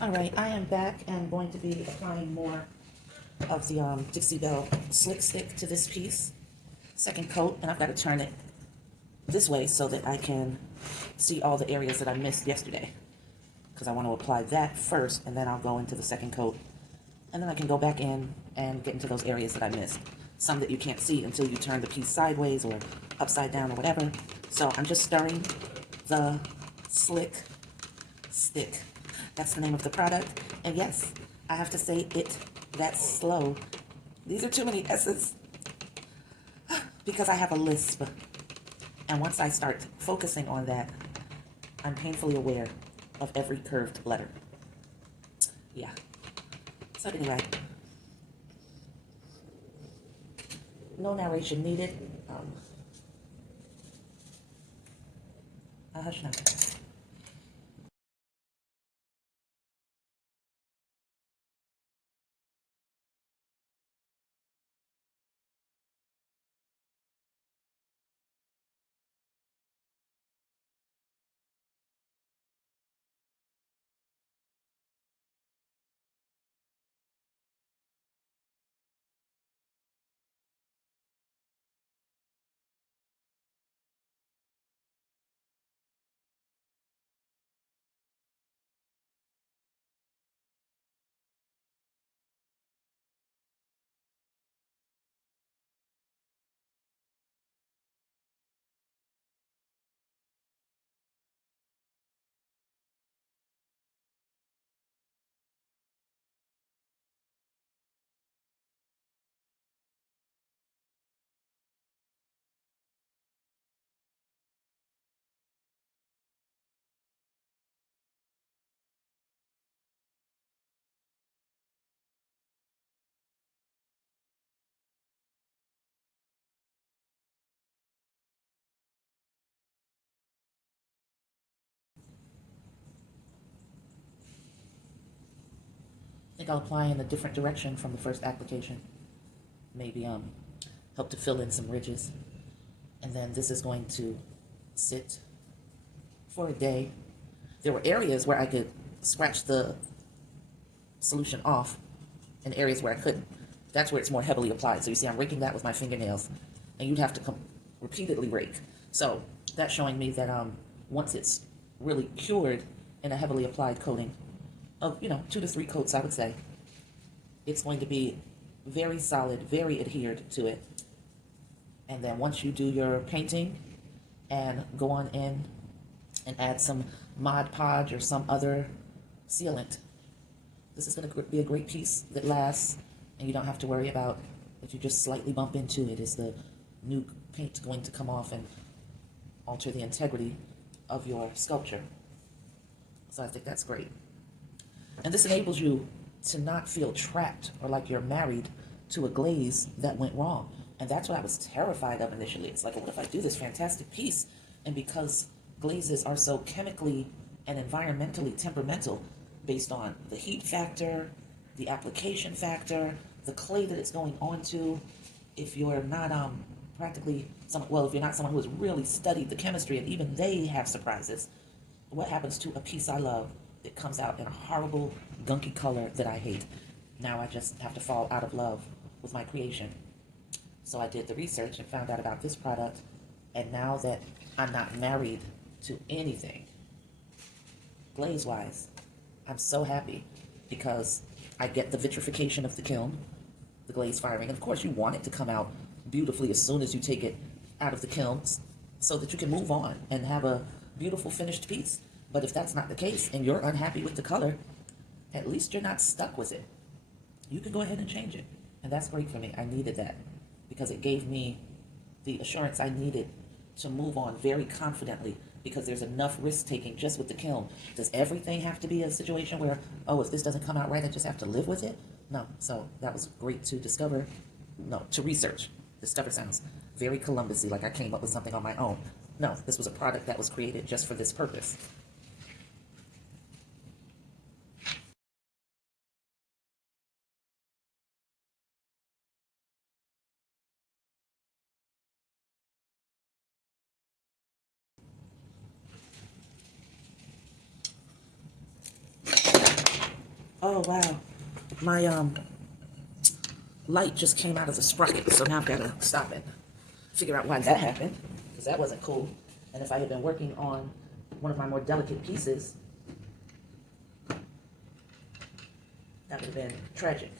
All right, I am back and going to be applying more of the Dixie Belle Slick Stick to this piece. Second coat, and I've got to turn it this way so that I can see all the areas that I missed yesterday. Because I want to apply that first, and then I'll go into the second coat. And then I can go back in and get into those areas that I missed. Some that you can't see until you turn the piece sideways or upside down or whatever. So I'm just stirring the Slick Stick. That's the name of the product. And yes, I have to say it that slow. These are too many S's because I have a lisp. And once I start focusing on that, I'm painfully aware of every curved letter. Yeah. So anyway, no narration needed. Hush now. I think I'll apply in a different direction from the first application. Maybe help to fill in some ridges. And then this is going to sit for a day. There were areas where I could scratch the solution off and areas where I couldn't. That's where it's more heavily applied. So you see I'm raking that with my fingernails, and you'd have to repeatedly rake. So that's showing me that once it's really cured in a heavily applied coating of, 2 to 3 coats, I would say, it's going to be very solid, very adhered to it. And then once you do your painting and go on in and add some Mod Podge or some other sealant, this is going to be a great piece that lasts, and you don't have to worry about if you just slightly bump into it, is the new paint going to come off and alter the integrity of your sculpture. So I think that's great. And this enables you to not feel trapped or like you're married to a glaze that went wrong. And that's what I was terrified of initially. It's like, what if I do this fantastic piece, and because glazes are so chemically and environmentally temperamental based on the heat factor, the application factor, the clay that it's going onto, if you're not if you're not someone who has really studied the chemistry, and even they have surprises, what happens to a piece I love that comes out in a horrible, gunky color that I hate? Now I just have to fall out of love with my creation. So I did the research and found out about this product, and now that I'm not married to anything glaze-wise, I'm so happy because I get the vitrification of the kiln, the glaze firing. And of course, you want it to come out beautifully as soon as you take it out of the kilns so that you can move on and have a beautiful finished piece. But if that's not the case and you're unhappy with the color, at least you're not stuck with it. You can go ahead and change it. And that's great for me. I needed that because it gave me the assurance I needed to move on very confidently, because there's enough risk taking just with the kiln. Does everything have to be a situation where, oh, if this doesn't come out right, I just have to live with it? No. So that was great to discover, no, to research. Discover sounds very Columbus-y, like I came up with something on my own. No, this was a product that was created just for this purpose. Oh, wow. My light just came out of the sprocket, so now I've got to stop and figure out why that happened, because that wasn't cool. And if I had been working on one of my more delicate pieces, that would have been tragic.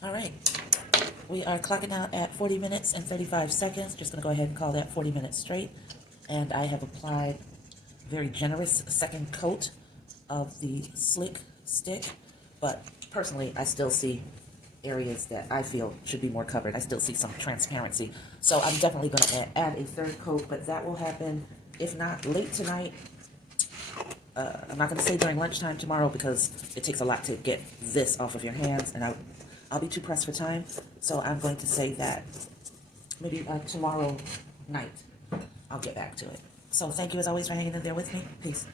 All right, we are clocking out at 40 minutes and 35 seconds. Just gonna go ahead and call that 40 minutes straight. And I have applied very generous second coat of the slick stick, but personally, I still see areas that I feel should be more covered. I still see some transparency. So I'm definitely gonna add a third coat, but that will happen, if not late tonight, I'm not going to say during lunchtime tomorrow because it takes a lot to get this off of your hands, and I'll be too pressed for time. So I'm going to say that maybe tomorrow night I'll get back to it. So thank you as always for hanging in there with me. Peace.